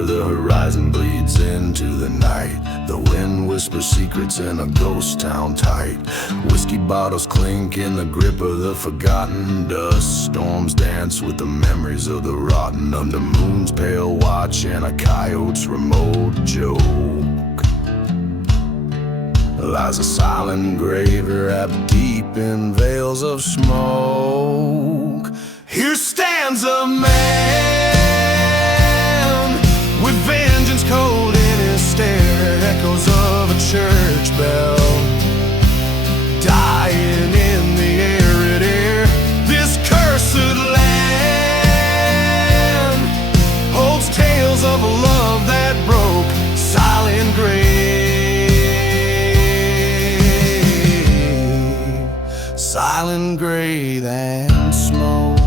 where the horizon bleeds into the night. The wind whispers secrets in a ghost town tight. Whiskey bottles clink in the grip of the forgotten dust. Storms dance with the memories of the rotten. Under moon's pale watch and a coyote's remote joke lies a silent grave wrapped deep in veils of smoke. Here stands a man with vengeance cold in his stare. Echoes of a church bell dying in the arid air. This cursed land holds tales of a love that broke. Silent grave, silent grave and smoke.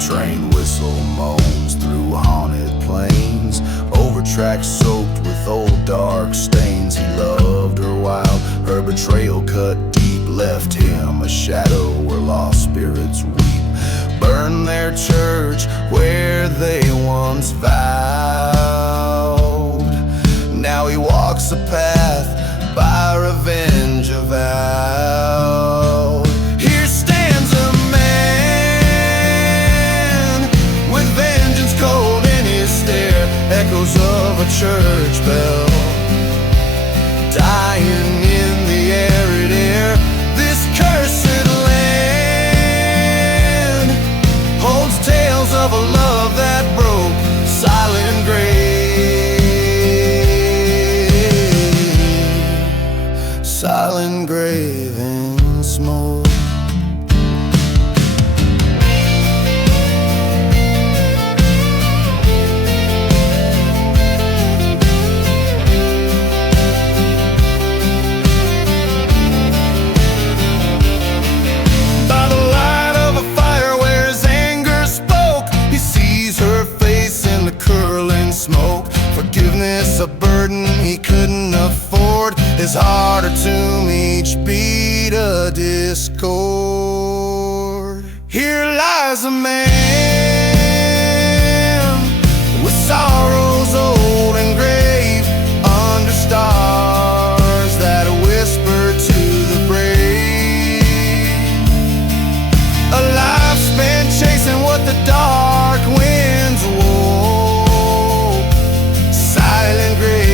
Train whistle moans through haunted plains, over tracks soaked with old dark stains. He loved her while her betrayal cut deep, left him a shadow where lost spirits weep. Burned their church where they once vowed. Now he walks a path by revenge avowed. Here stands a cold in his stare. Echoes of a church bell dying in the arid air. This cursed land holds tales of a love that broke. Silent grave, silent grave and smoke. Forgiveness, a burden he couldn't afford. His heart or tomb, each beat a discord. Here lies a man with sorrows old and grave, under stars that whisper to the brave. A life spent chasing what the dark winds wore. Silent grave,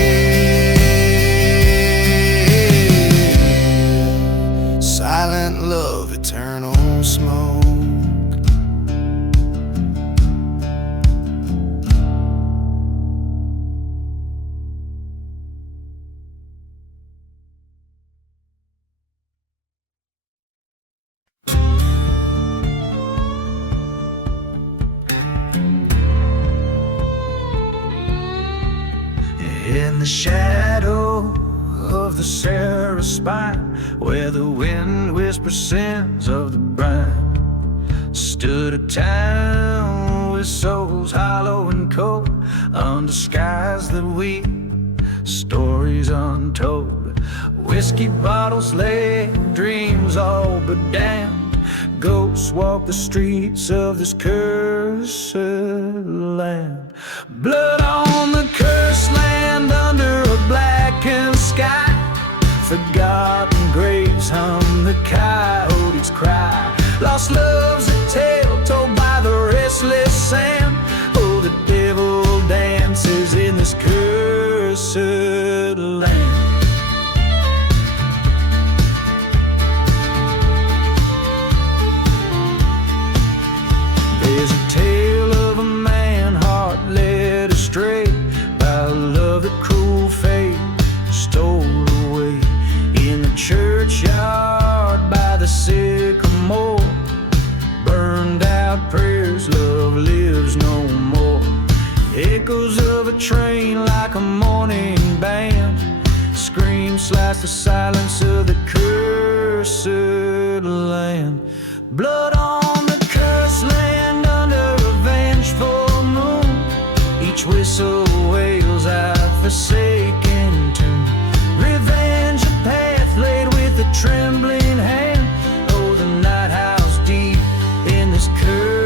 silent love, eternal smoke. In the shadow of the Sarah spine, where the wind whispers sins of the brine, stood a town with souls hollow and cold, under skies that weep, stories untold. Whiskey bottles lay, dreams all but damned. Ghosts walk the streets of this cursed land. Blood on the cursed land under a blackened sky. Forgotten graves hum the coyote's cry. Lost love's a tale told by the restless sand. Oh, the devil dances in this cursed land. There's a tale of a man heart led astray by love that cruel fate stole away. In the churchyard by the sycamore, burned out prayers, love lives no more. Echoes of a train like a morning band, screams slice the silence of the cursed land. Blood on the cursed land under a vengeful moon. Each whistle wails out forsaken tomb. Revenge a path laid with a trembling hand. Oh, the night house deep in this curse.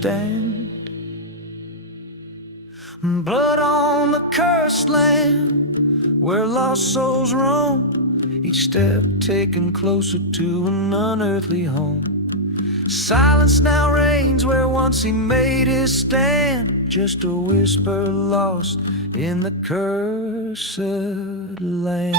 stand. Blood on the cursed land, where lost souls roam, each step taken closer to an unearthly home. Silence now reigns where once he made his stand, just a whisper lost in the cursed land.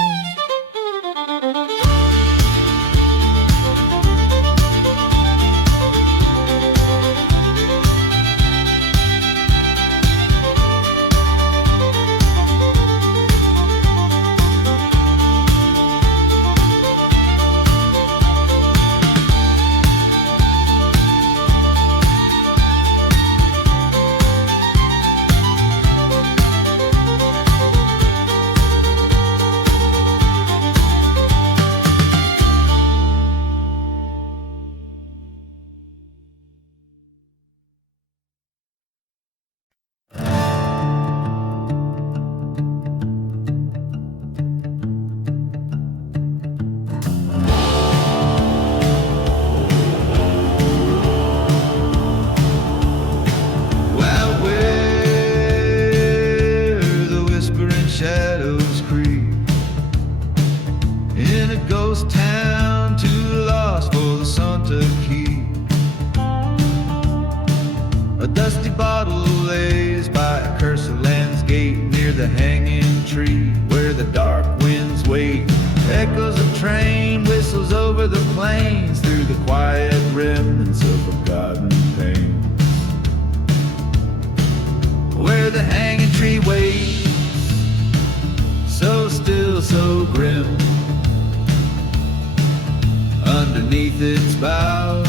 Underneath its boughs,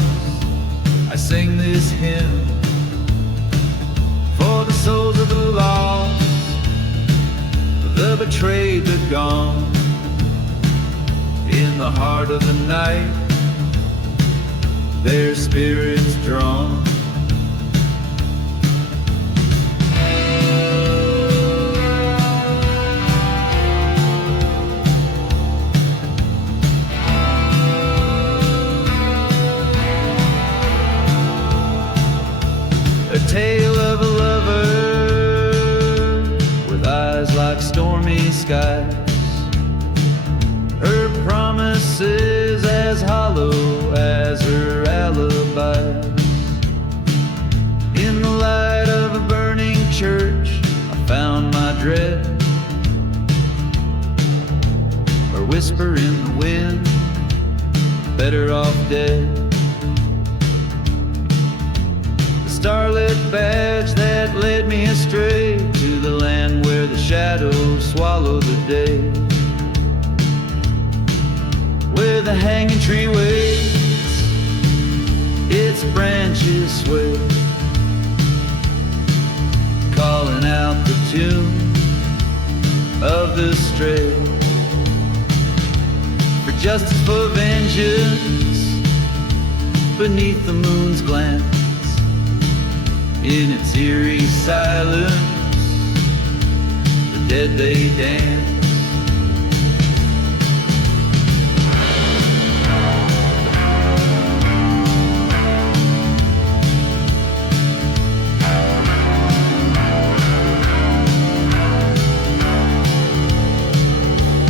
I sing this hymn for the souls of the lost, the betrayed, the gone. In the heart of the night, their spirits drawn. Tale of a lover with eyes like stormy skies, her promises as hollow as her alibis. In the light of a burning church, I found my dread, her whisper in the wind, better off dead. Starlit badge that led me astray to the land where the shadows swallow the day, where the hanging tree waves, its branches sway, calling out the tune of the stray, for justice, for vengeance, beneath the moon's glance. In its eerie silence, the dead they dance.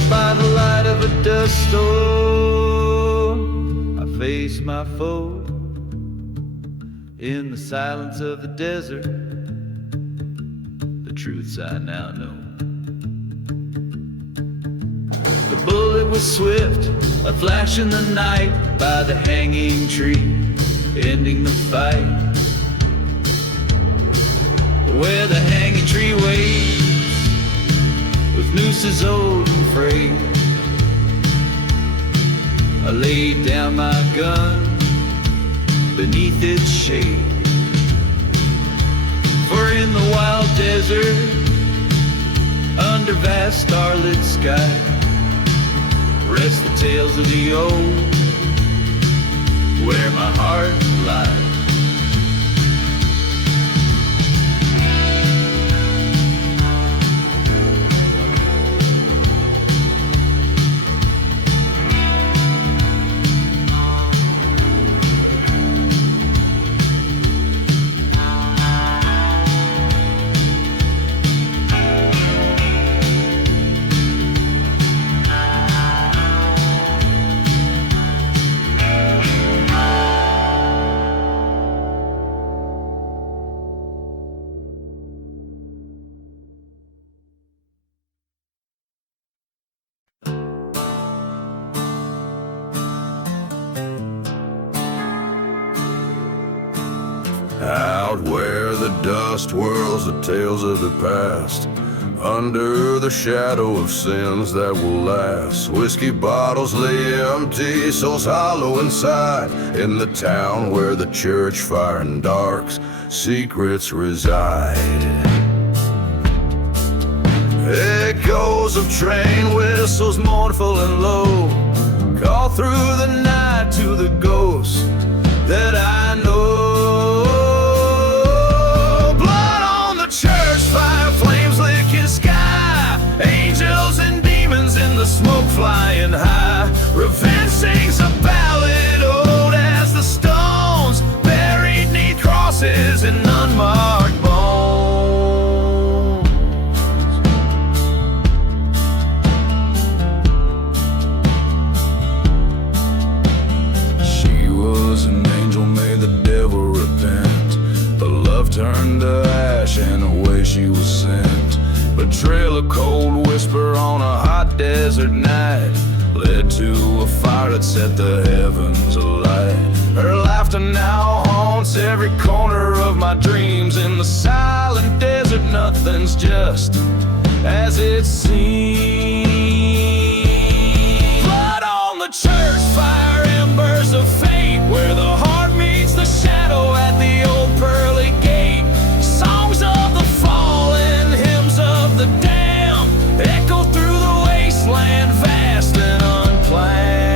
By the light of a dust storm, I face my foe. In the silence of the desert, the truths I now know. The bullet was swift, a flash in the night by the hanging tree, ending the fight. Where the hanging tree waits, with nooses old and frayed, I laid down my gun beneath its shade. For in the wild desert, under vast starlit sky, rest the tales of the old, where my heart lies. Out where the dust whirls the tales of the past, under the shadow of sins that will last. Whiskey bottles lay empty, souls hollow inside, in the town where the church fire and dark's secrets reside. Echoes of train whistles mournful and low call through the night to the ghosts that I know. Blood on the church fire, flames licking sky, angels and demons in the smoke flying high. Revenge sings a ballad old as the stones, buried neath crosses and unmarked bones. Turned to ash and away she was sent. Betrayal, a cold whisper on a hot desert night, led to a fire that set the heavens alight. Her laughter now haunts every corner of my dreams. In the silent desert, nothing's just as it seems. Blood on the church fire, embers of fate, where the heart meets the shadow at the old pearly gate. Songs of the fallen, hymns of the damned, echo through the wasteland, vast and unplanned.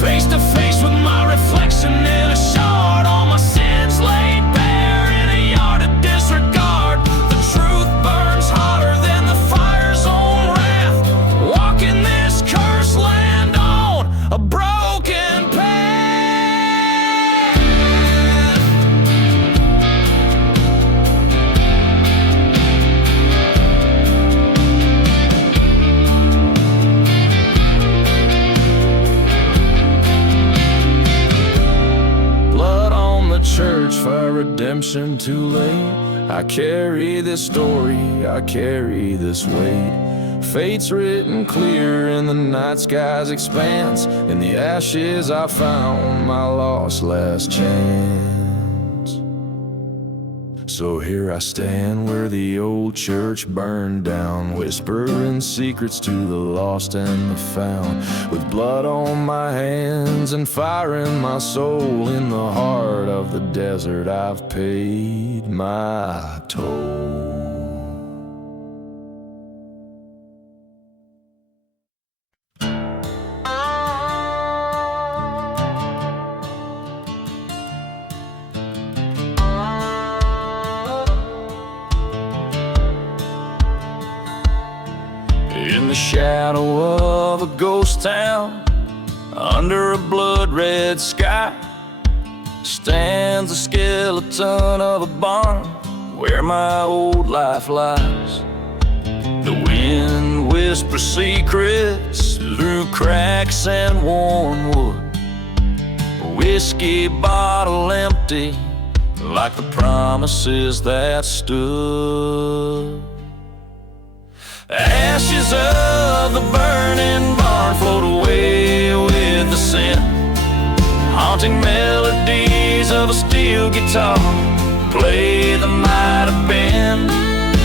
Face to face with my reflection in a shard, all my sins laid bare in a yard of disregard. The truth burns hotter than the fire's own wrath, walking this cursed land on a broken path. Church fire, redemption too late. I carry this story, I carry this weight. Fate's written clear in the night sky's expanse. In the ashes I found my lost last chance. So here I stand where the old church burned down, whispering secrets to the lost and the found. With blood on my hands and fire in my soul, in the heart of the desert I've paid my toll. In the shadow of a ghost town, under a blood-red sky, stands the skeleton of a barn where my old life lies. The wind whispers secrets through cracks and worn wood, a whiskey bottle empty like the promises that stood. Ashes of the burning barn float away with the scent, haunting melodies of a steel guitar play the might have been.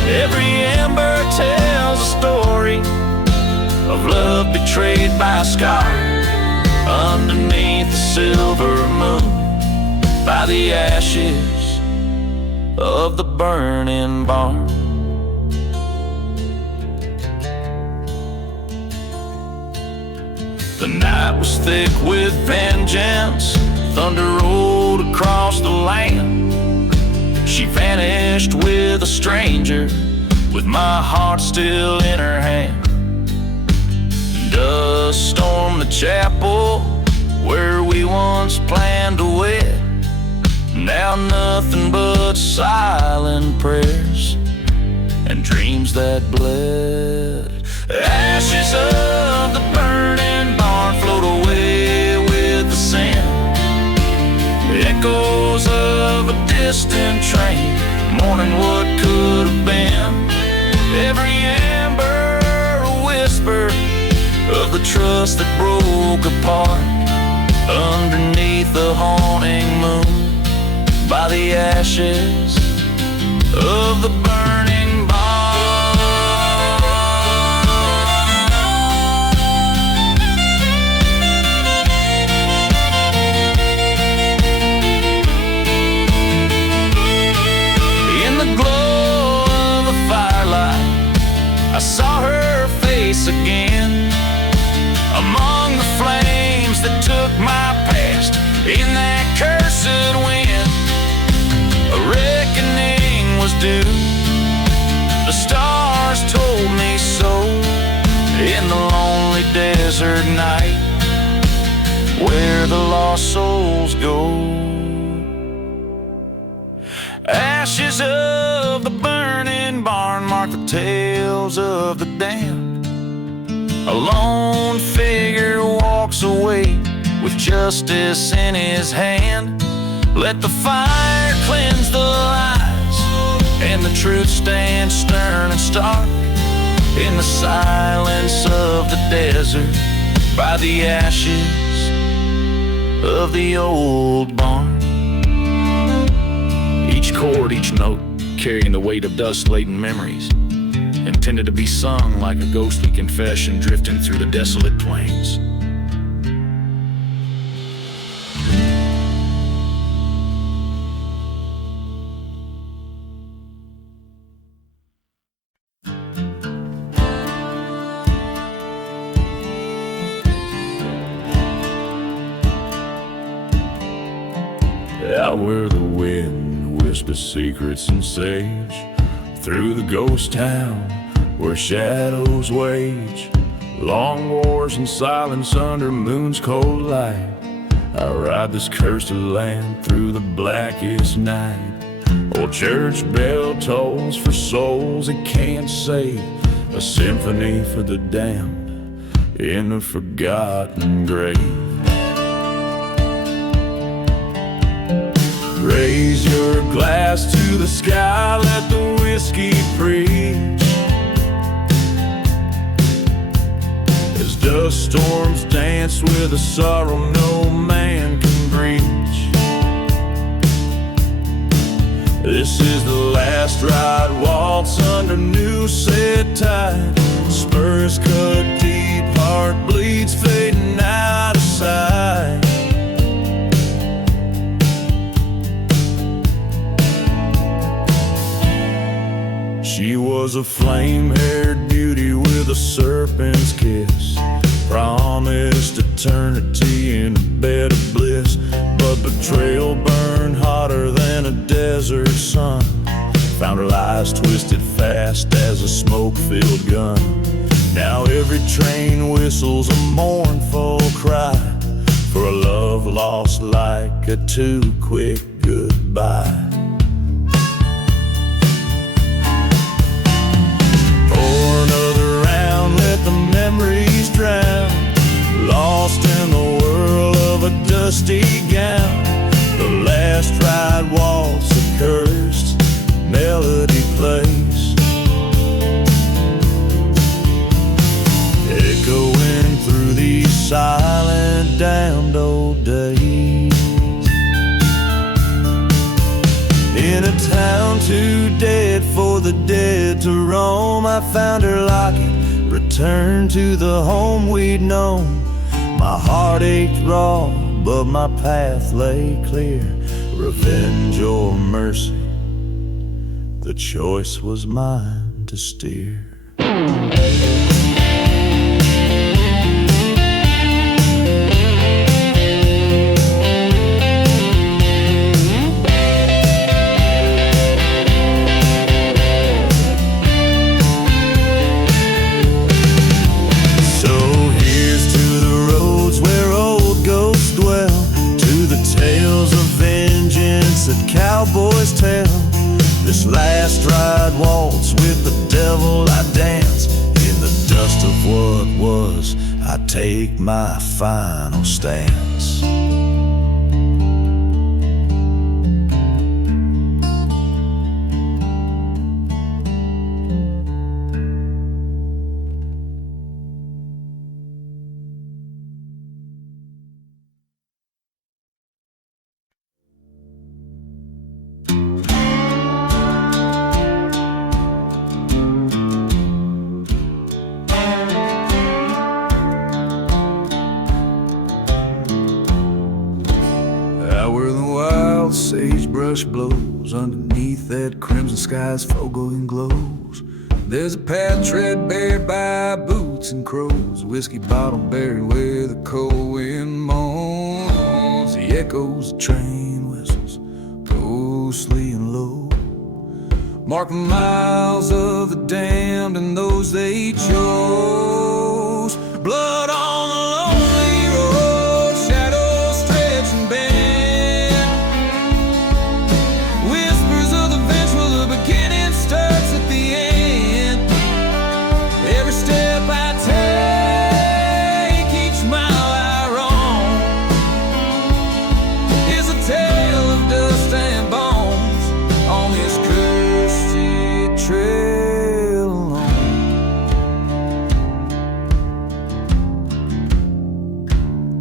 Every ember tells a story of love betrayed by a scar, underneath the silver moon, by the ashes of the burning barn. The night was thick with vengeance, thunder rolled across the land. She vanished with a stranger, with my heart still in her hand. Dust stormed the chapel where we once planned to wed. Now nothing but silent prayers and dreams that bled. Ashes of the burning barn float away with the sand, echoes of a distant train, mourning what could have been. Every ember a whisper of the trust that broke apart, the ashes of the burning barn. In the glow of the firelight, I saw her face again among the flames that took my past in that cursed wind. A reckoning was due, the stars told me so, in the lonely desert night where the lost souls go. Ashes of the burning barn mark the tales of the damned. A lone figure walks away with justice in his hand. Let the fire cleanse the lies, and the truth stand stern and stark in the silence of the desert by the ashes of the old barn. Each chord, each note, carrying the weight of dust-laden memories, intended to be sung like a ghostly confession drifting through the desolate plains. Out where the wind whispers secrets and sage, through the ghost town where shadows wage, long wars and silence under moon's cold light. I ride this cursed land through the blackest night. Old church bell tolls for souls it can't save, a symphony for the damned in a forgotten grave. Raise your glass to the sky, let the whiskey preach, as dust storms dance with a sorrow no man can breach. This is the last ride waltz under new set tide. Spurs cut deep, heart bleeds fading out of sight. She was a flame-haired beauty with a serpent's kiss, promised eternity in a bed of bliss. But betrayal burned hotter than a desert sun, found her lies twisted fast as a smoke-filled gun. Now every train whistles a mournful cry for a love lost like a too quick goodbye. The memories drown, lost in the whirl of a dusty gown. The last ride waltz, a cursed melody plays, echoing through these silent, damned old days. In a town too dead for the dead to roam, I found her locket, returned to the home we'd known. My heart ached raw, but my path lay clear. Revenge or mercy, the choice was mine to steer. That cowboys tell, this last ride waltz with the devil I dance. In the dust of what was, I take my final stance. while the sagebrush blows underneath that crimson sky's foregoing glows. There's a path tread bared by boots and crows, a whiskey bottle buried where the cold wind moans. The echoes of train whistles, ghostly and low, mark the miles of the damned and those they chose. Blood on the lonely road, shadows stretch and bend, whispers of the vengeful, the beginning starts at the end. Every step I take, each mile I roam, is a tale of dust and bones on this cursed trail alone.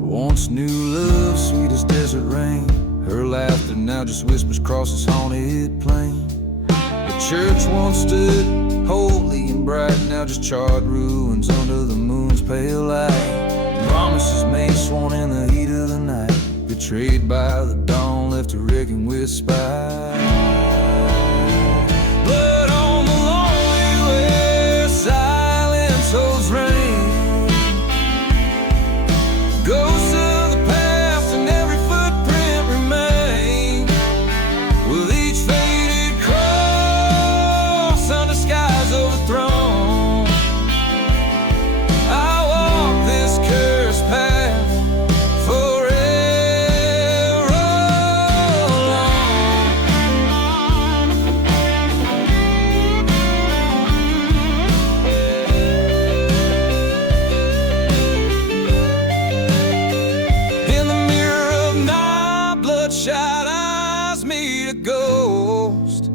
Once new love, sweet as desert rain, her laughter now just whispers across this haunted plain. The church once stood holy and bright, now just charred ruins under the moon's pale light. Promises made, sworn in the heat of the night, betrayed by the dawn, left to reckon with spite. Blood on the lonely where silence holds rain, ghosts of the past and every footprint remain. Will each faded cross under skies overthrown? I walk this cursed path forever alone. In the mirror of my bloodshot eyes meet a ghost.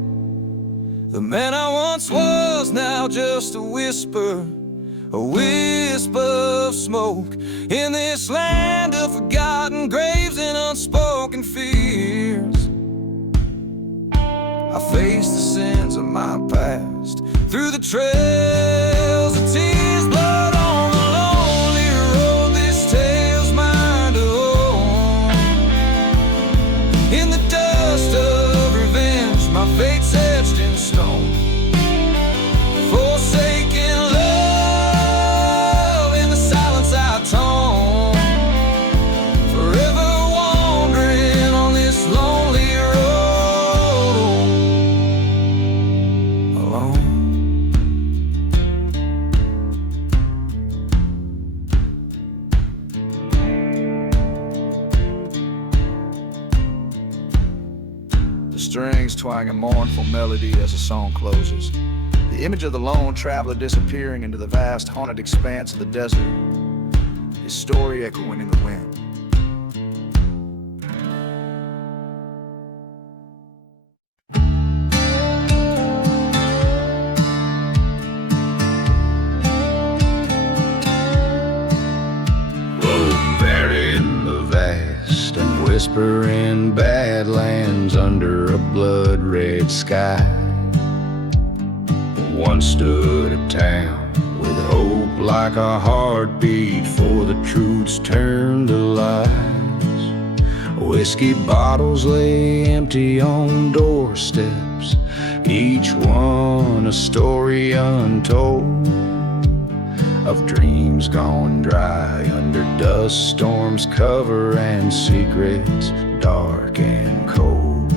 The man I once was now just a wisp of smoke. In this land of forgotten graves and unspoken fears, I face the sins of my past through the trails of tears. Blood on the lonely road, this tale's mine to own. In the dust of revenge, my fate's etched in stone. Forsaken love, in the silence I atone. Forever wandering on this lonely road alone. The strings twang a mournful melody as the song closes. The image of the lone traveler disappearing into the vast haunted expanse of the desert, his story echoing in the wind. Buried in the vast and whispering badlands under a blood-red sky, once stood a town with hope like a heartbeat, for the truth's turned to lies. Whiskey bottles lay empty on doorsteps, each one a story untold, of dreams gone dry under dust storms cover and secrets dark and cold.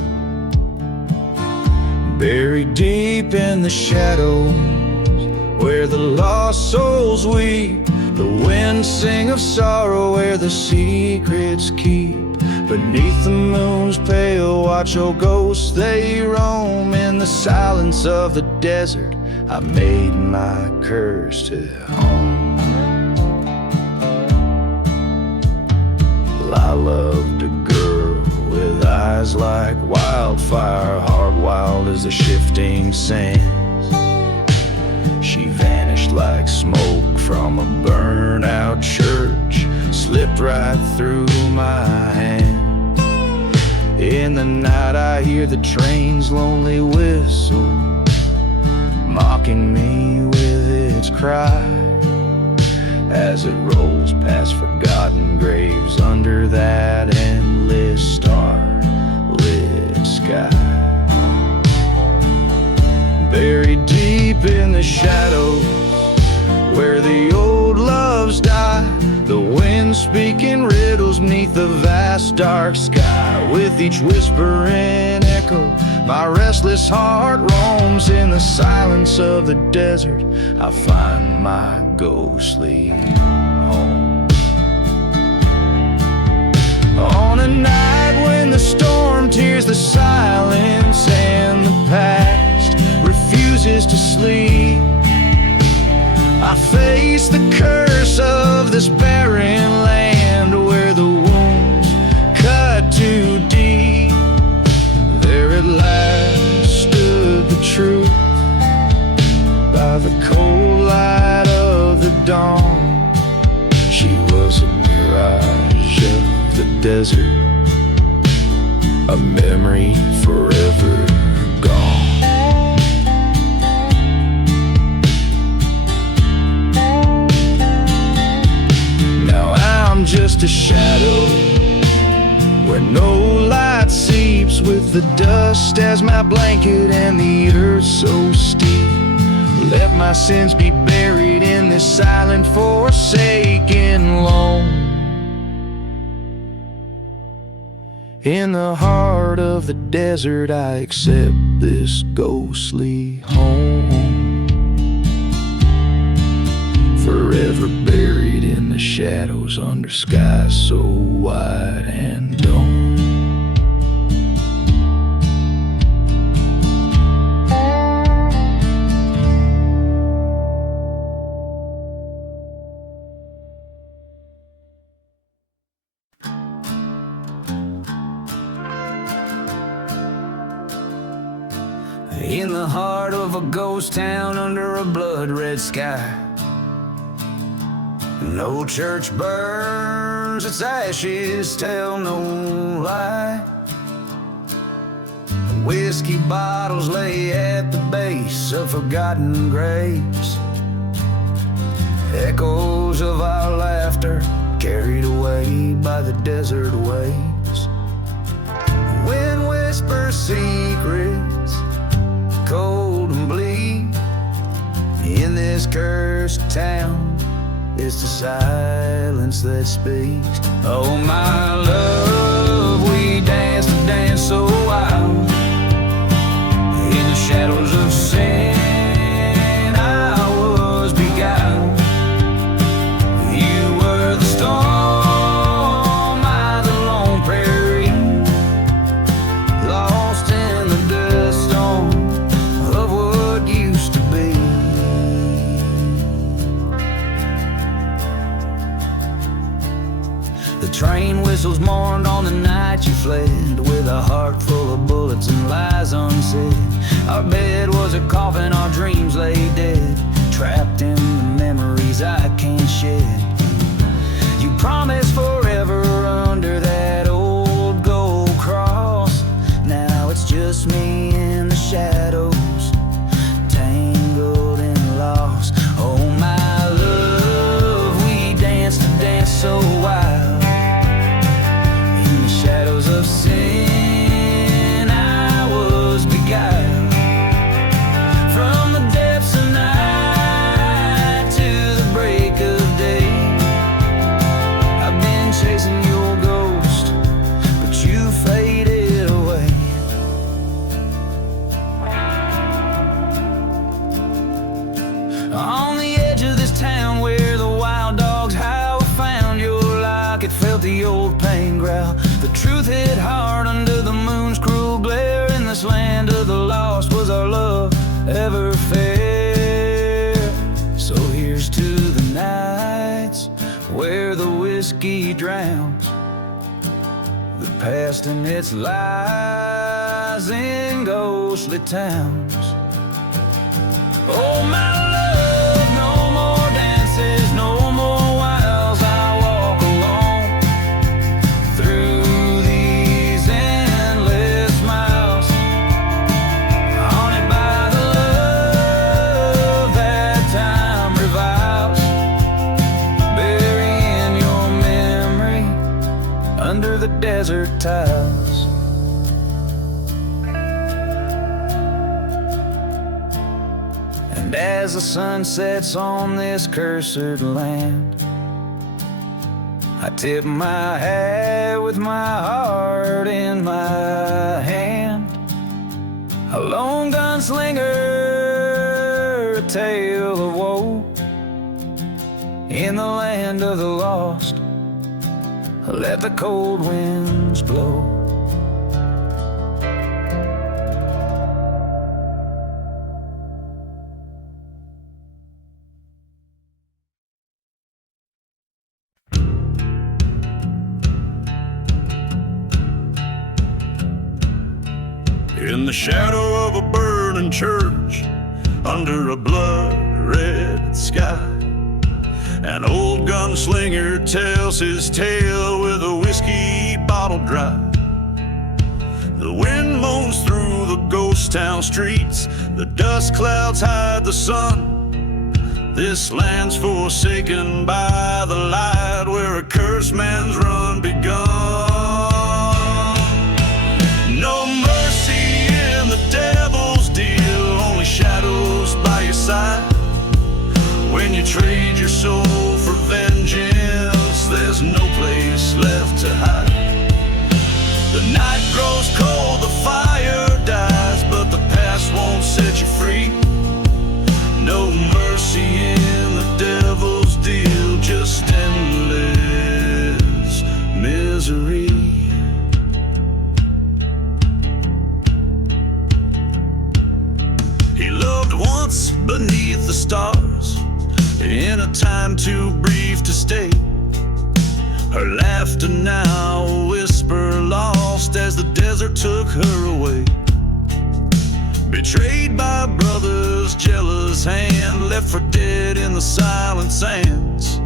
Buried deep in the shadows where the lost souls weep, the winds sing of sorrow where the secrets keep. Beneath the moon's pale watch, oh ghosts they roam. In the silence of the desert I made my curse to home. I loved a girl with eyes like wildfire, heart wild as the shifting sands. She vanished like smoke from a burnt-out church, slipped right through my hand. In the night I hear the train's lonely whistle, mocking me with its cry, as it rolls past forgotten graves under that endless starlit the shadows where the old loves die. The wind speaking riddles beneath the vast dark sky. With each whisper and echo, my restless heart roams. In the silence of the desert, I find my ghostly home. On a night when the storm tears the silence and the past refuses to sleep, I face the curse of this barren land where the wounds cut too deep. There at last stood the truth by the cold light of the dawn. She was a mirage of the desert, a memory forever gone. I'm just a shadow where no light seeps, with the dust as my blanket and the earth so steep. Let my sins be buried in this silent, forsaken lone. In the heart of the desert, I accept this ghostly home, forever buried in the shadows under skies so wide and dome. In the heart of a ghost town under a blood-red sky, no church burns, its ashes tell no lie. Whiskey bottles lay at the base of forgotten graves, echoes of our laughter carried away by the desert waves. Wind whispers secrets, cold and bleak. In this cursed town, it's the silence that speaks. Oh my love, we danced a dance so wild. In the shadows of sin, I was beguiled. You were the storm, I the lone prairie, lost in the dust storm of what used to be. The train whistles mourned on the night you fled, with a heart full of bullets and lies unsaid. Our bed was a coffin, our dreams lay dead, trapped in the memories I can't shed. You promised forever under that old gold cross. Now it's just me in the shadows, tangled and lost. Oh my love, we danced a dance so wild. Shadows of sin, I was beguiled. From the depths of night to the break of day, I've been chasing your ghost, but you faded away. On the edge of this town where the wild dogs howl, I found your like it felt the old pain growl. The truth hit hard under the moon's cruel glare. In this land of the lost, was our love ever fair? So here's to the nights where the whiskey drowns the past and its lies in ghostly towns. Oh my love, no more dances, no more whiles. I walk alone through these endless miles, haunted by the love that time reviles, burying your memory under the desert tiles. And And as the sun sets on this cursed land, I tip my hat with my heart in my hand. A lone gunslinger, a tale of woe. In the land of the lost, let the cold winds blow. In the shadow of a burning church, under a blood-red sky, an old gunslinger tells his tale with a whiskey bottle dry. The wind moans through the ghost town streets, the dust clouds hide the sun. This land's forsaken by the light, where a cursed man's run begun. No mercy in the devil's deal, only shadows by your side. When you trade your soul for vengeance, there's no place left to hide. The night grows cold, the fire dies, but the past won't set you free. No mercy in the devil's deal, just endless misery. He loved once beneath the stars, in a time too brief to stay. Her laughter now a whisper lost as the desert took her away. Betrayed by a brother's jealous hand, left for dead in the silent sands.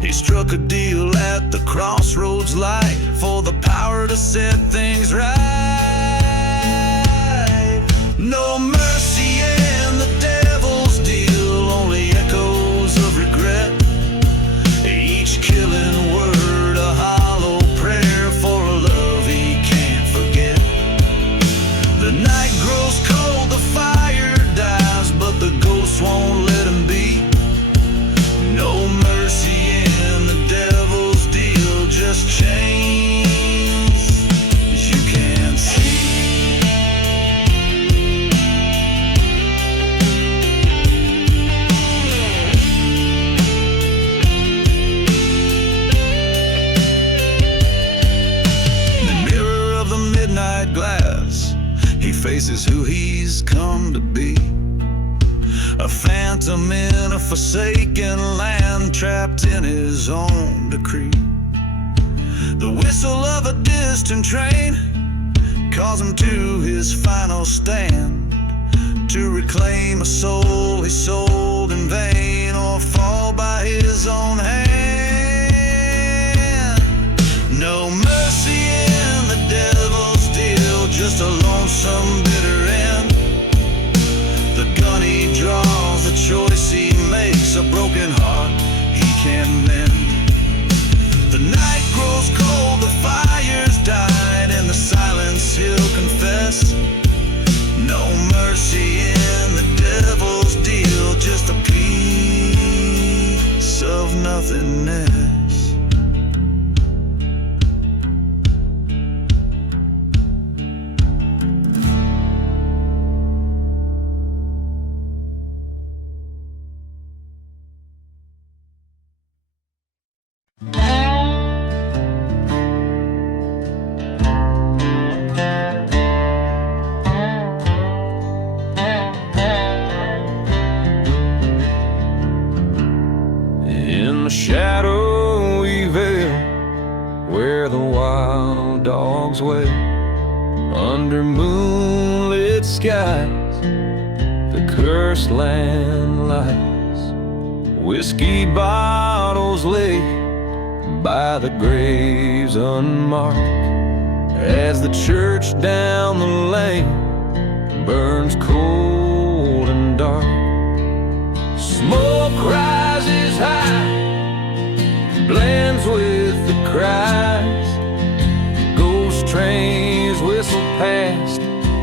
He struck a deal at the crossroads light for the power to set things right. No mercy in the devil's deal, only echoes of regret. Each killing word a hollow prayer for a love he can't forget. The night grows cold, the fire dies, but the ghost won't let him be. No mercy in the devil's deal, just change you can't see. Glass, he faces who he's come to be. A phantom in a forsaken land, trapped in his own decree. The whistle of a distant train calls him to his final stand, to reclaim a soul he sold in vain, or fall by his own hand. No mercy in the devil's deal, just a lonesome bitter end. The gun he draws, the choice he makes, a broken heart he can't mend. The night grows cold, the fire's died, in the silence he'll confess. No mercy in the devil's deal, just a piece of nothingness. Under moonlit skies, the cursed land lies. Whiskey bottles lay by the graves unmarked, as the church down the lane burns cold and dark. Smoke rises high, blends with the cries. Ghost trains whistle past,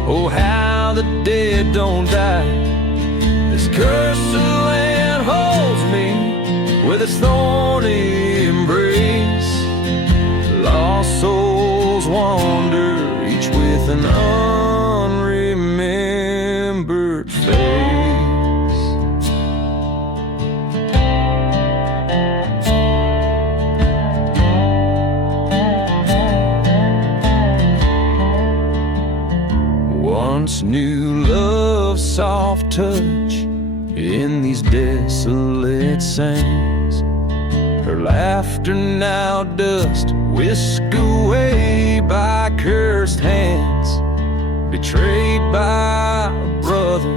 oh how the dead don't die. This cursed land holds me with its thorny embrace. Lost souls wander, each with an unremembered face. Once knew love's soft touch in these desolate sands. Her laughter now dust whisked away by cursed hands. Betrayed by a brother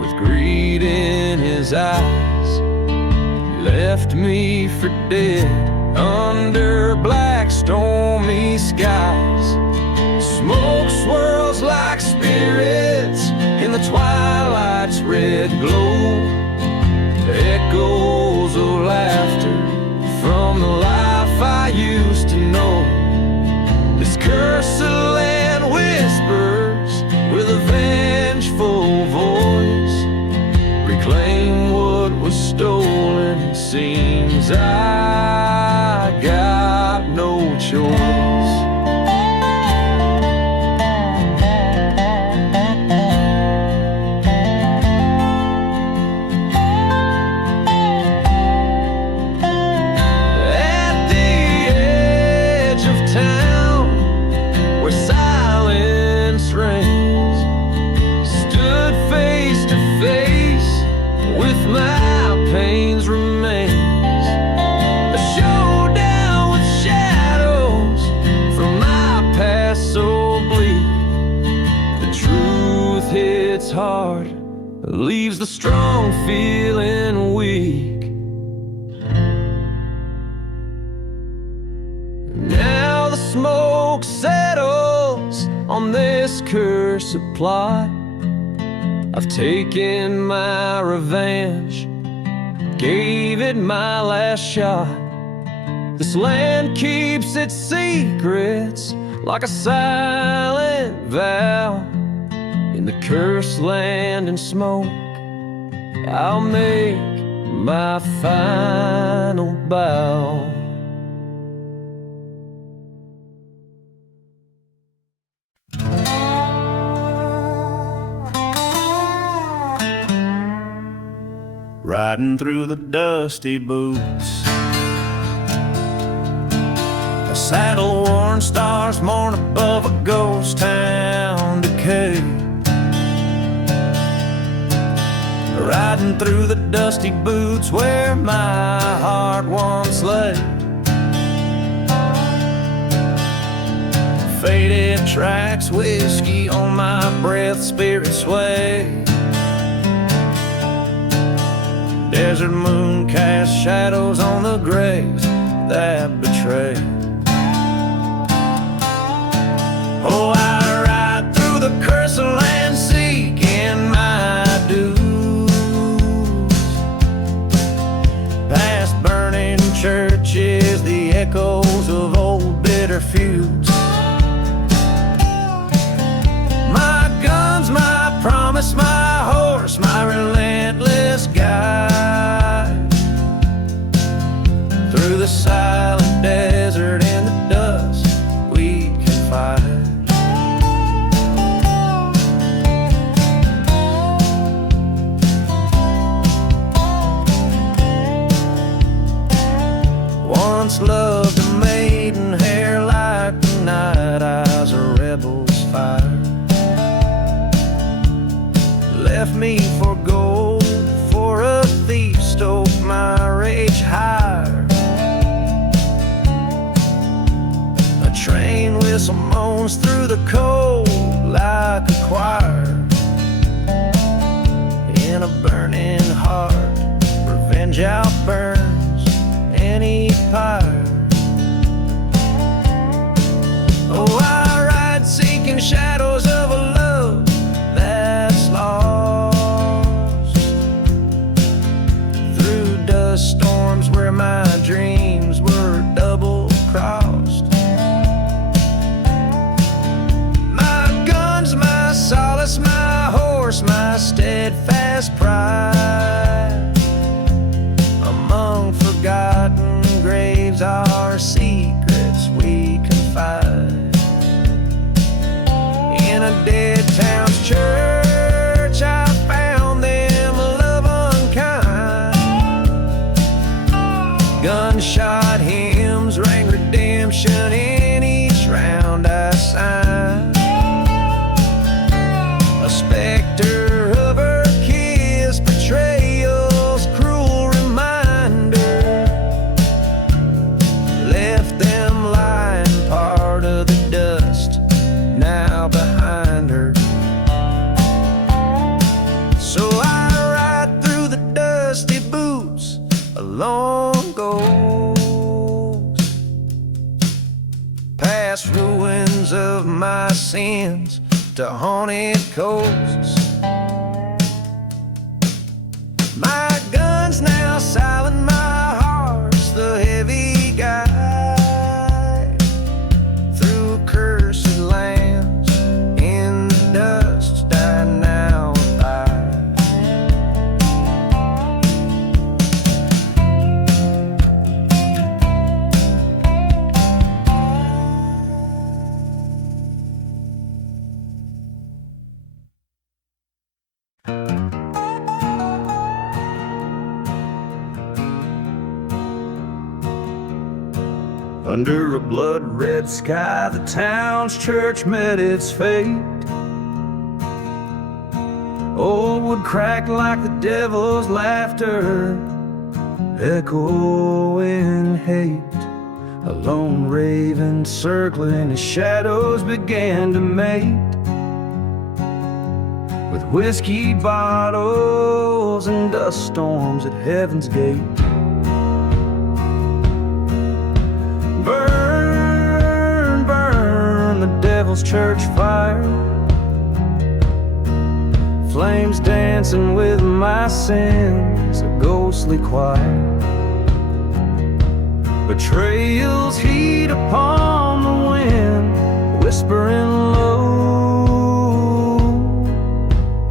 with greed in his eyes, he left me for dead under black stormy skies. Smoke swirls like spirits in the twilight's red glow. Echoes of laughter from the life I used to know. This cursed land whispers with a vengeful voice. Reclaim what was stolen. It seems I got no choice. Hard, leaves the strong feeling weak. Now the smoke settles on this cursed plot. I've taken my revenge, gave it my last shot. This land keeps its secrets like a silent vow. In the cursed land and smoke, I'll make my final bow. Riding through the dusty boots, the saddle-worn stars mourn above a ghost town decay. Riding through the dusty boots where my heart once lay. Faded tracks, whiskey on my breath, spirit sway. Desert moon casts shadows on the graves that betray. Oh, I ride through the cursed land seeking my dues. Past burning churches, the echoes of old bitter feuds. My guns, my promise, my horse, my relentless guide. Through the silent desert and the dust, we can fight. Once loved a maiden, hair like the night, eyes a rebel's fire. Left me for gold, for a thief stoked my rage higher. A train whistle moans through the cold like a choir. In a burning heart, revenge outburns any pyre. Oh, I ride seeking shadows of a love that's lost. Through dust storms where my dreams were double-crossed. My guns, my solace, my horse, my steadfast pride. past ruins of my sins to haunted coasts. My gun's now silent, my heart's the heavy guide through cursed lands in the dust I now abide. Under a blood-red sky, the town's church met its fate. Old wood cracked like the devil's laughter, echoing hate. A lone raven circling his shadows began to mate with whiskey bottles and dust storms at heaven's gate. Burn, burn the devil's church fire, flames dancing with my sins, a ghostly choir. Betrayal's heat upon the wind, whispering low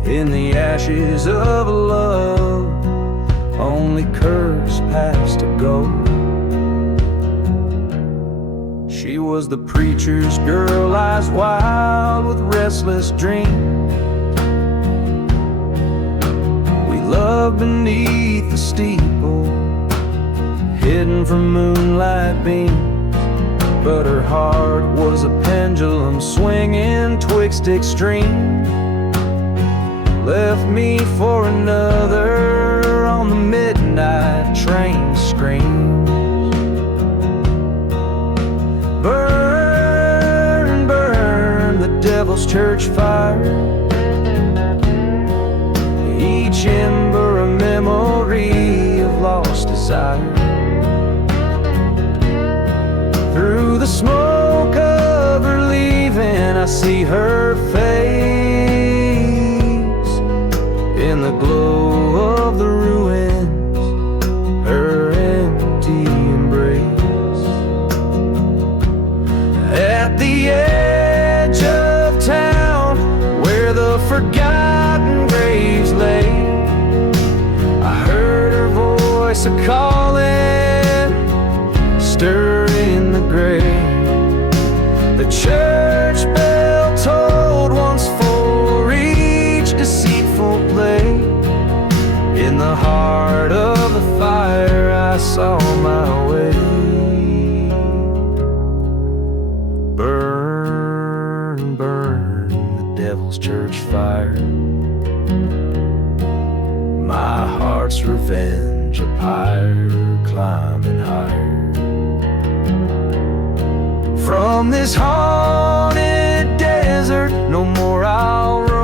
in the ashes of a love only cursed past to go. She was the preacher's girl, eyes wild with restless dreams. We loved beneath the steeple, hidden from moonlight beams. But her heart was a pendulum swinging twixt extremes. Left me for another on the midnight train screams. Burn, burn the devil's church fire, each ember a memory of lost desire. Through the smoke of her leaving, I see her face in the glow of the ruins, her empty embrace. At the edge of town, where the forgotten graves lay, I heard her voice a-calling, stirring the grave. The church bell tolled once for each deceitful play. In the heart of the fire I saw my way. Burn, burn the devil's church fire, my heart's revenge, a pyre climbing higher. From this haunted desert, no more I'll roam.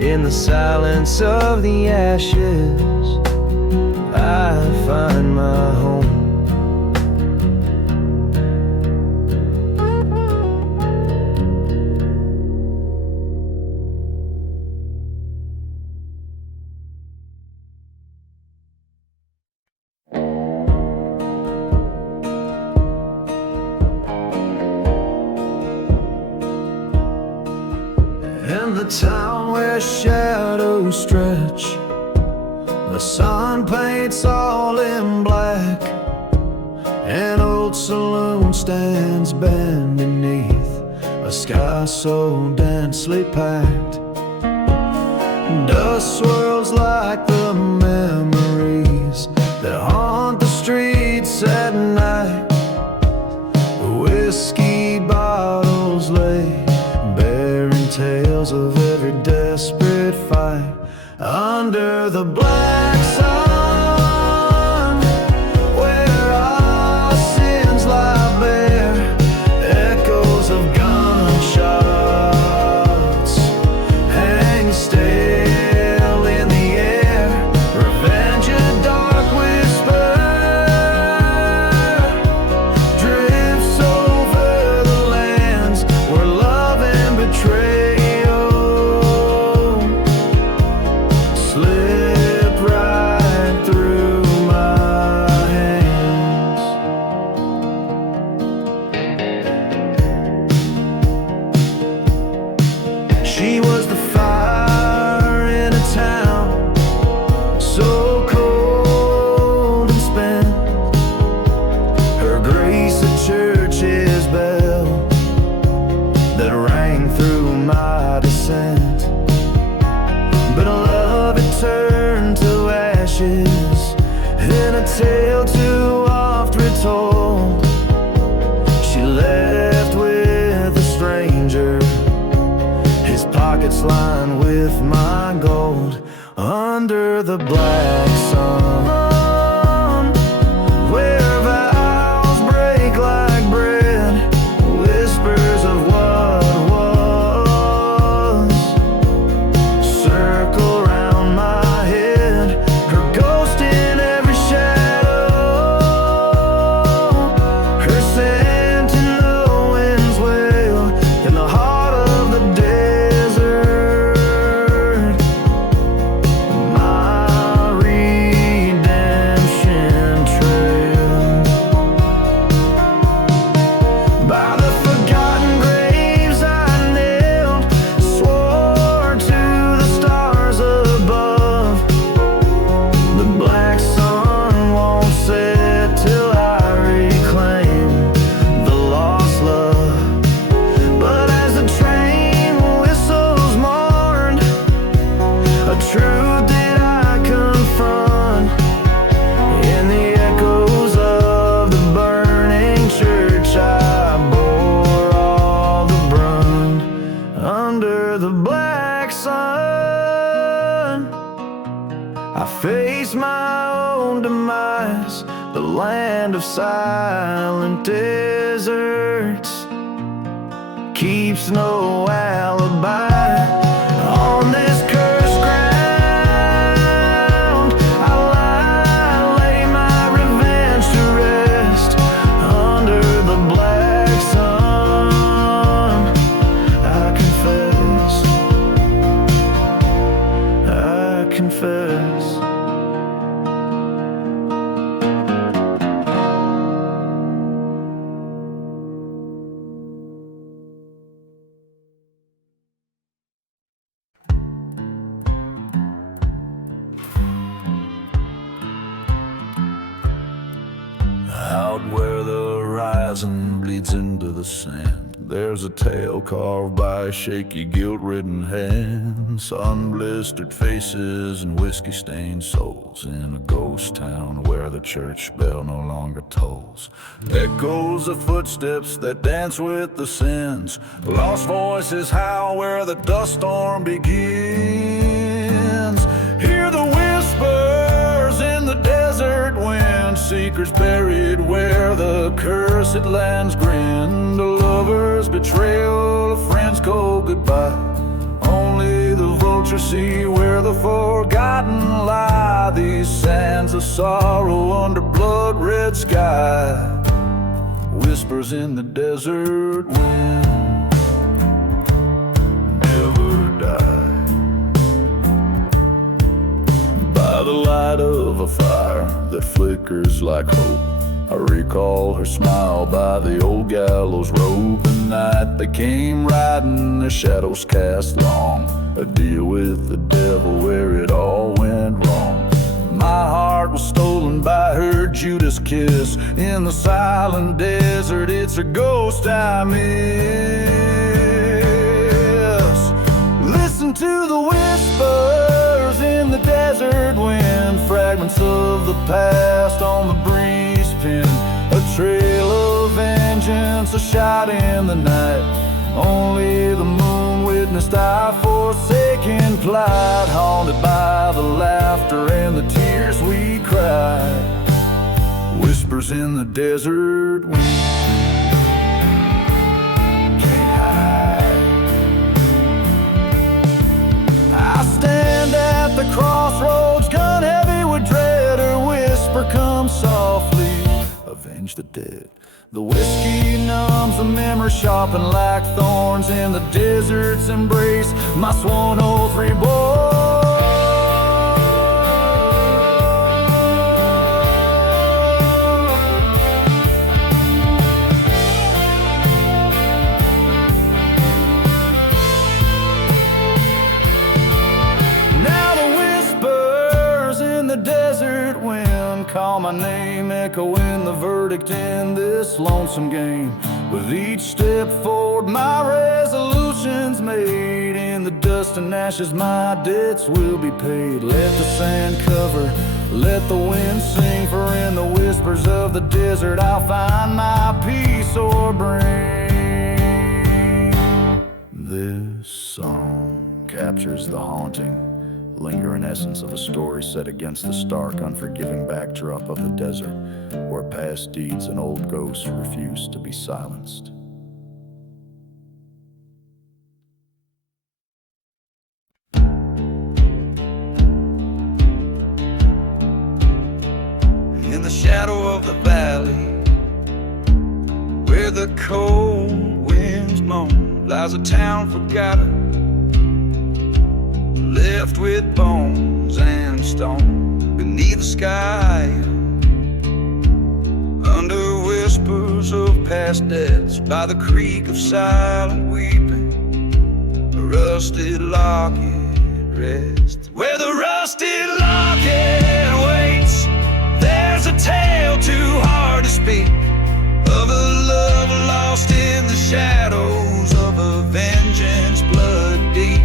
In the silence of the ashes, I find my home. In the town where shadows stretch, the sun paints all in black. An old saloon stands bent beneath a sky so densely packed. Dust swirls like the memories that haunt the streets at night. Whiskey bottles lay bearing tales of every desperate fight. Under the black sun, where our sins lie bare, echoes of gunshots hang stale in the air. Revenge, a dark whisper, with my gold under the black sun, where vows break like bread, whispers of what was circle round my head, her ghost in every shadow, her scent in the wind's wail, in the heart of the desert, my redemption trail. By the forgotten graves I nailed, swore to the stars above, the black sun won't set till I reclaim the lost love. But as the train whistles mourned, a truth that I confront in the echoes of the burning church. I bore all the brunt under the black sun. I face my own demise, the land of silent deserts keeps no alibi. On this cursed ground, I lay my revenge to rest under the black sun. I confess, I confess. Out where the horizon bleeds into the sand, there's a tale carved by shaky, guilt-ridden hands, sun-blistered faces and whiskey-stained souls in a ghost town where the church bell no longer tolls. Echoes of footsteps that dance with the sins, lost voices howl where the dust storm begins. Hear the whispers in the desert wind, secrets buried where the cursed lands grin. A lover's betrayal, a friend's cold goodbye, only the vultures see where the forgotten lie. These sands of sorrow under blood-red sky, whispers in the desert wind, never die. By the light of a fire that flickers like hope, I recall her smile by the old gallows rope. The night they came riding, their shadows cast long, a deal with the devil where it all went wrong. My heart was stolen by her Judas kiss in the silent desert. It's a ghost I miss. Listen to the whispers in the desert wind, fragments of the past on the breeze pin, a trail of vengeance, a shot in the night. Only the moon witnessed our forsaken plight, haunted by the laughter and the tears we cried. Whispers in the desert wind, can't hide. I stand at the crossroads, gun heavy with dread. Her whisper comes softly, avenge the dead. The whiskey numbs the memory, sharpened like thorns in the desert's embrace. My sworn oath reborn. Now the whispers in the desert wind call my name, echoing the verdict in this lonesome game. With each step forward, my resolution's made. In the dust and ashes, my debts will be paid. Let the sand cover, let the wind sing, for in the whispers of the desert I'll find my peace or bring this song captured captures the haunting, lingering essence of a story set against the stark, unforgiving backdrop of the desert, where past deeds and old ghosts refuse to be silenced. In the shadow of the valley, where the cold winds moan, lies a town forgotten, left with bones and stone beneath the sky, under whispers of past deaths, by the creek of silent weeping, a rusted locket rests. Where the rusted locket waits, there's a tale too hard to speak, of a love lost in the shadows of a vengeance blood deep.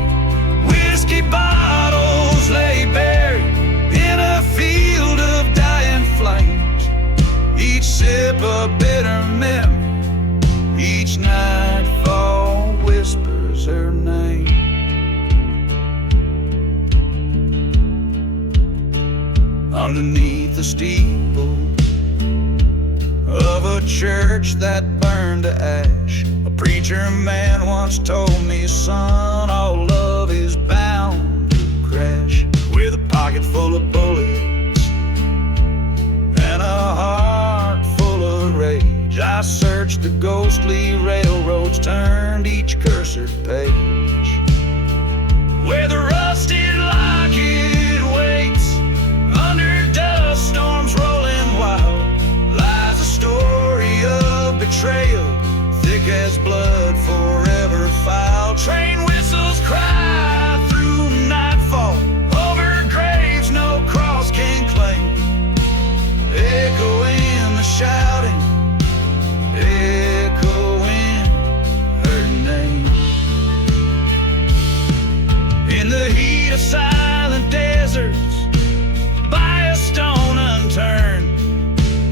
Whiskey bottles lay buried in a field of dying flames, each sip a bitter memory, each nightfall whispers her name. Underneath the steeple of a church that burned to ash, a preacher man once told me, son, all love is bound to crash. With a pocket full of bullets and a heart full of rage, I searched the ghostly railroads, turned each cursed page. Where the rusted locket waits, under dust storms rolling wild, lies a story of betrayal, thick as blood forever filed. Train whistles cry through nightfall, over graves no cross can claim, echoing the shouting, echoing her name. In the heat of silent deserts, by a stone unturned,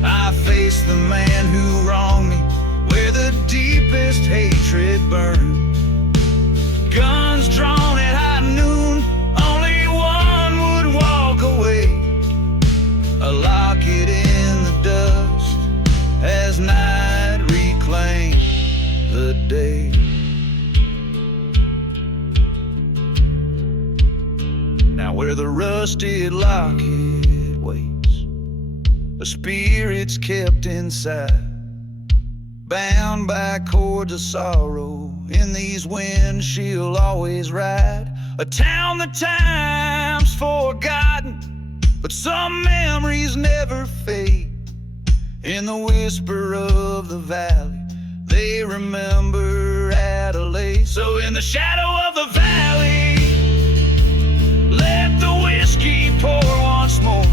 I face the man who wronged me, where the deepest hatred burns. Guns drawn at high noon, only one would walk away, a locket in the dust as night reclaimed the day. Now where the rusted locket waits, a spirit's kept inside, bound by cords of sorrow. In these winds she'll always ride. A town the time's forgotten, but some memories never fade. In the whisper of the valley, they remember Adelaide. So in the shadow of the valley, let the whiskey pour once more.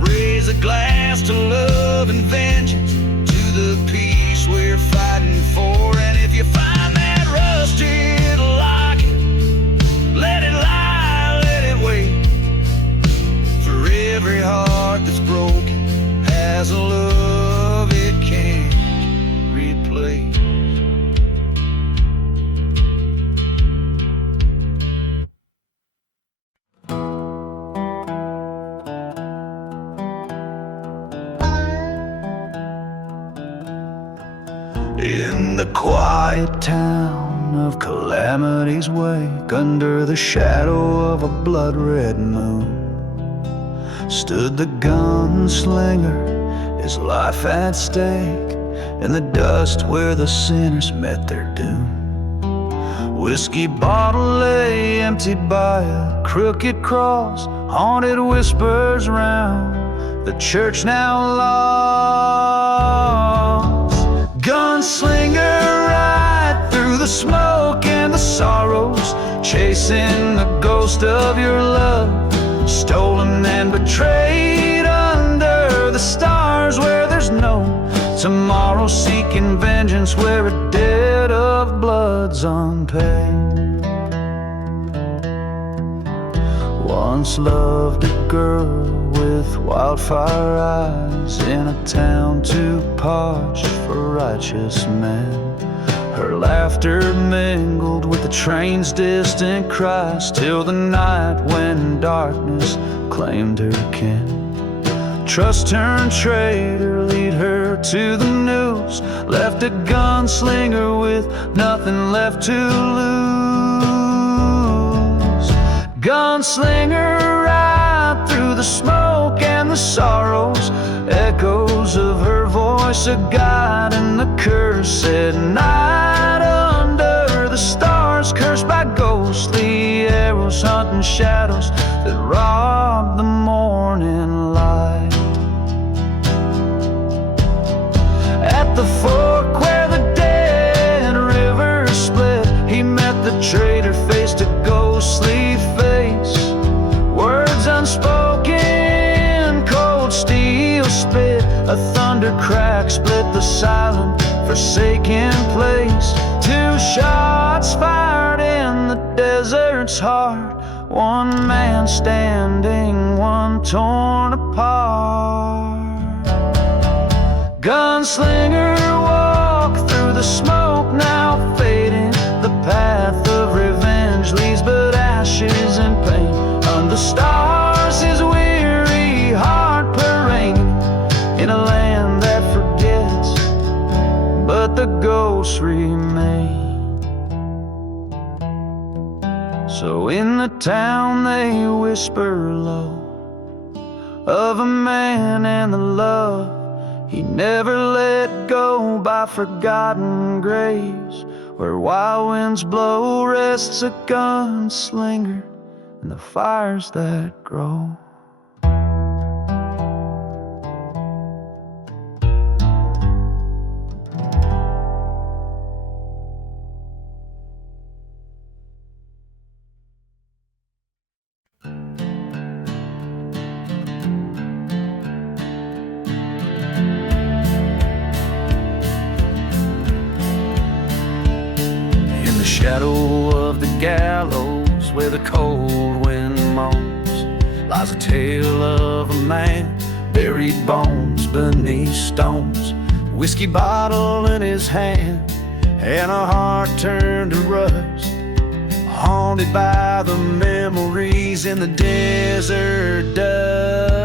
Raise a glass to love and vengeance, to the peace we're fighting for. And if you find that rusted locket, let it lie, let it wait. For every heart that's broken has a love it can't replace. In the quiet town of Calamity's Wake, under the shadow of a blood-red moon, stood the gunslinger, his life at stake, in the dust where the sinners met their doom. Whiskey bottle lay emptied by a crooked cross, haunted whispers round the church now lost. Gunslinger right through the smoke and the sorrows, chasing the ghost of your love, stolen and betrayed under the stars where there's no tomorrow, seeking vengeance where a debt of blood's unpaid. Once loved a girl with wildfire eyes, in a town too parched for righteous men. Her laughter mingled with the train's distant cries, till the night when darkness claimed her kin. Trust turned traitor, lead her to the news, left a gunslinger with nothing left to lose. Gunslinger right through the smoke and the sorrows, echoes of her voice, a guide and the cursed night under the stars, cursed by ghostly arrows, hunting shadows that rob the morning light. At the fork where the dead river split, he met the traitor face to ghostly face. Words unspoken, cold steel spit, a thunder crack split the silent, forsaken place. 2 shots fired in the desert's heart, one man standing, one torn apart. Gunslinger walked through the smoke, now fading. The path of revenge leaves but ashes and pain. Under stars his weary heart parade, in a land that forgets, but the ghosts remain. So in the town they whisper low of a man and the love he never let go, by forgotten graves where wild winds blow. Rests a gunslinger in the fires that grow. Shadow of the gallows where the cold wind moans, lies a tale of a man, buried bones beneath stones. Whiskey bottle in his hand and a heart turned to rust, haunted by the memories in the desert dust.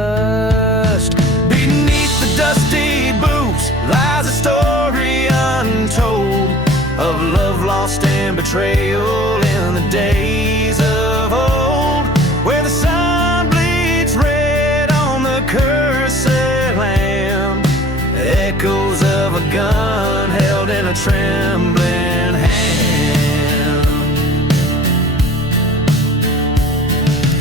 Beneath the dusty boots lies a story untold of love lost and betrayal in the days of old, where the sun bleeds red on the cursed land, echoes of a gun held in a trembling hand.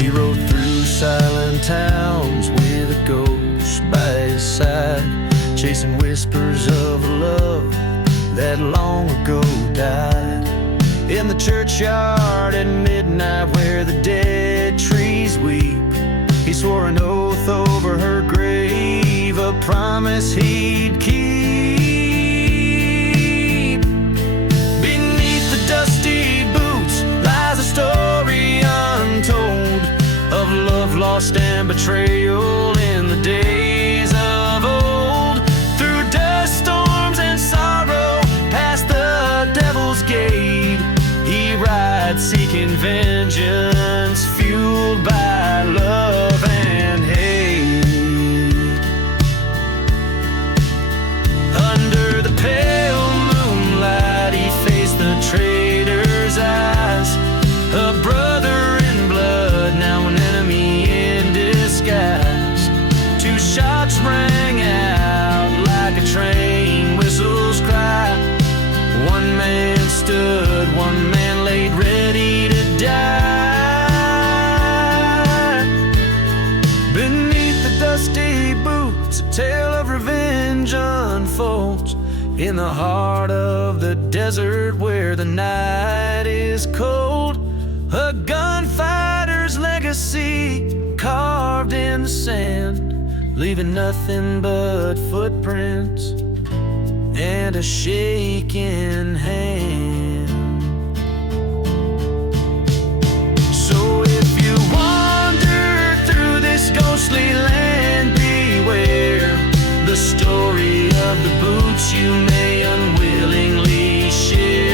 He rode through silent towns with a ghost by his side, chasing whispers of love that long ago died. In the churchyard at midnight where the dead trees weep, he swore an oath over her grave, a promise he'd keep. Beneath the dusty boots lies a story untold of love lost and betrayal in the days of old. Through dust storms and sorrow, past the devil's gate, he rides seeking vengeance, fueled by love and hate. Under the pale moonlight he faced the traitor's eyes, a brother in blood, now an enemy in disguise. 2 shots rang out like a train whistle's cry. One man stood, one man laid ready to die. Beneath the dusty boots a tale of revenge unfolds, in the heart of the desert where the night is cold. A gunfighter's legacy carved in the sand, leaving nothing but footprints and a shaking hand. So if you wander through this ghostly land, beware the story of the boots you may unwillingly share.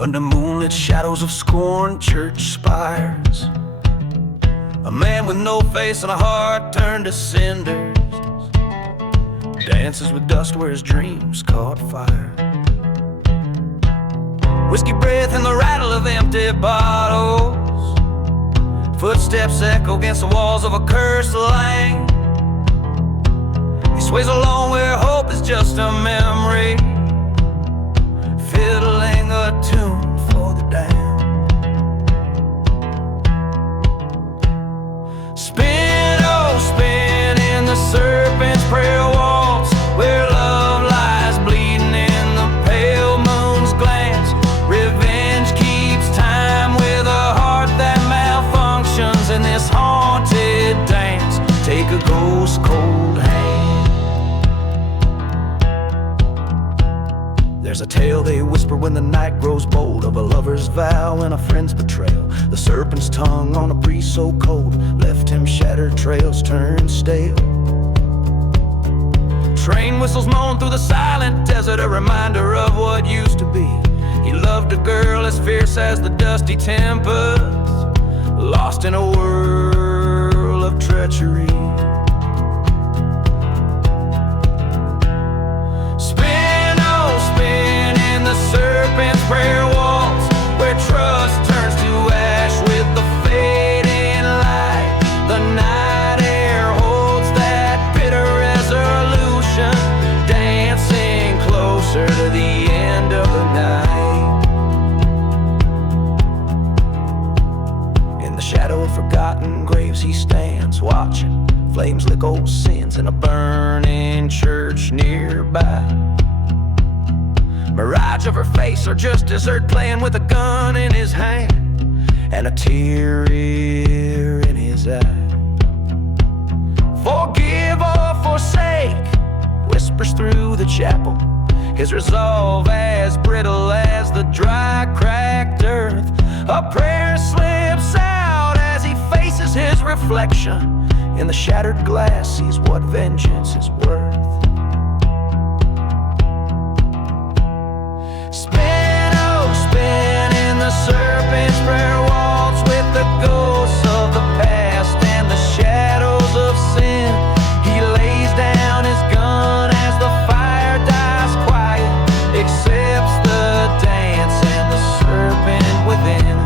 under moonlit shadows of scorned church spires. A man with no face and a heart turned to cinders dances with dust where his dreams caught fire. Whiskey breath and the rattle of empty bottles. Footsteps echo against the walls of a cursed lane. He sways along where hope is just a memory, fiddling a tune for the damned. Spin, oh spin in the serpent's prayer waltz, where love lies bleeding in the pale moon's glance. Revenge keeps time with a heart that malfunctions in this haunted dance. Take a ghost cold hand. There's a tale they whisper when the night grows bold, of a lover's vow and a friend's betrayal. The serpent's tongue on a breeze so cold left him shattered, trails turned stale. Train whistles moan through the silent desert, a reminder of what used to be. He loved a girl as fierce as the dusty tempest, lost in a whirl of treachery. Spin, oh spin in the serpent's prayer waltz, where trust turns to ash with the fading light. The night air holds that bitter resolution, dancing closer to the end of the night. In the shadow of forgotten graves he stands, watching flames lick old sins in a burning church nearby. Mirage of her face, or just desert playing with a gun in his hand and a tear in his eye. Forgive or forsake, whispers through the chapel, his resolve as brittle as the dry, cracked earth. A prayer slips out as he faces his reflection. In the shattered glass sees what vengeance is worth. Spin, oh spin in the serpent's prayer waltz, with the ghosts of the past and the shadows of sin. He lays down his gun as the fire dies quiet, accepts the dance and the serpent within.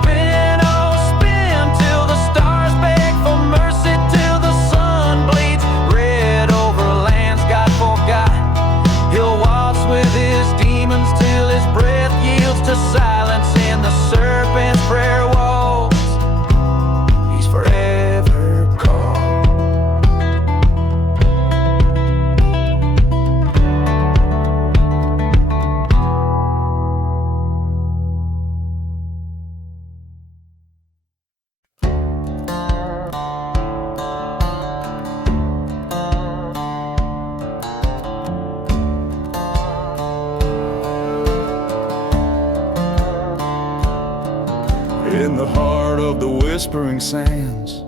Spin, oh spin till the stars beg for mercy, till the sun bleeds red over lands God forgot. He'll waltz with his demons till his breath yields to silence in the serpent's prayer waltz. He's forever called. In the heart of the whispering sands,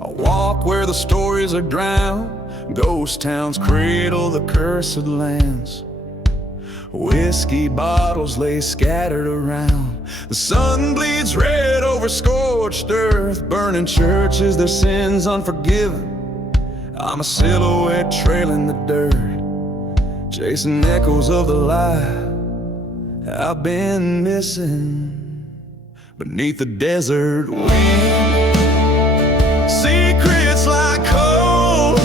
I walk where the stories are drowned. Ghost towns cradle the cursed lands. Whiskey bottles lay scattered around. The sun bleeds red over scorched earth, burning churches, their sins unforgiven. I'm a silhouette trailing the dirt, chasing echoes of the life I've been missing. Beneath the desert wind, secrets like cold,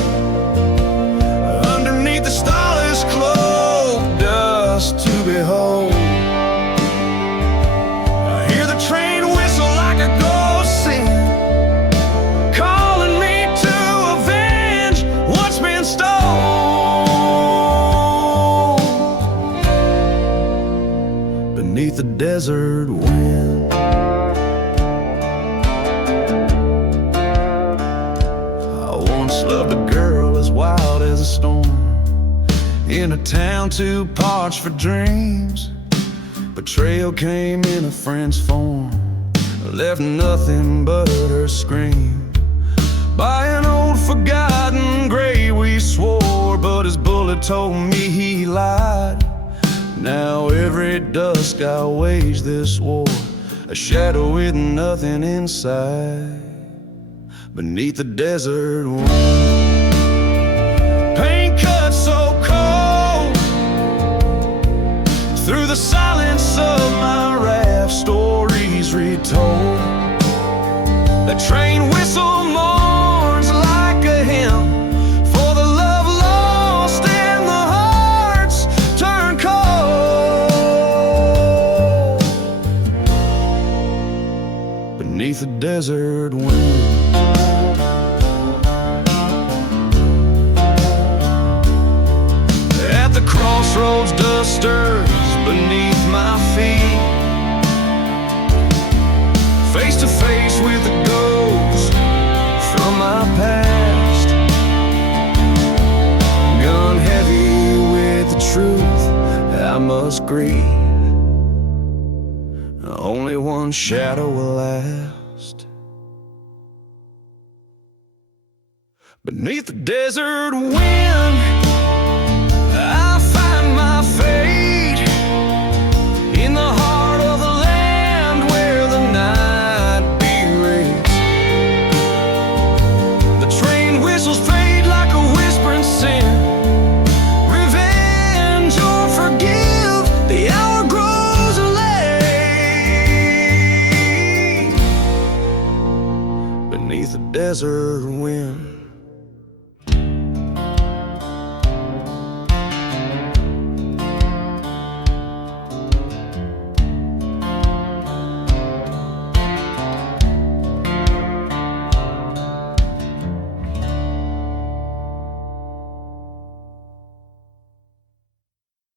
underneath the starless cloak, dust to behold. I hear the train whistle like a ghost sing, calling me to avenge what's been stolen. Beneath the desert wind, loved a girl as wild as a storm, in a town too parched for dreams. Betrayal came in a friend's form, left nothing but her scream. By an old forgotten grave we swore, but his bullet told me he lied. Now every dusk I wage this war, a shadow with nothing inside, beneath the desert wind. Pain cuts so cold through the silence of my raft, stories retold. The train whistle mourns like a hymn for the love lost and the hearts turn cold beneath the desert wind. At the crossroads, dust stirs beneath my feet, face to face with the ghost from my past, gun heavy with the truth I must grieve. Only one shadow will last beneath the desert wind.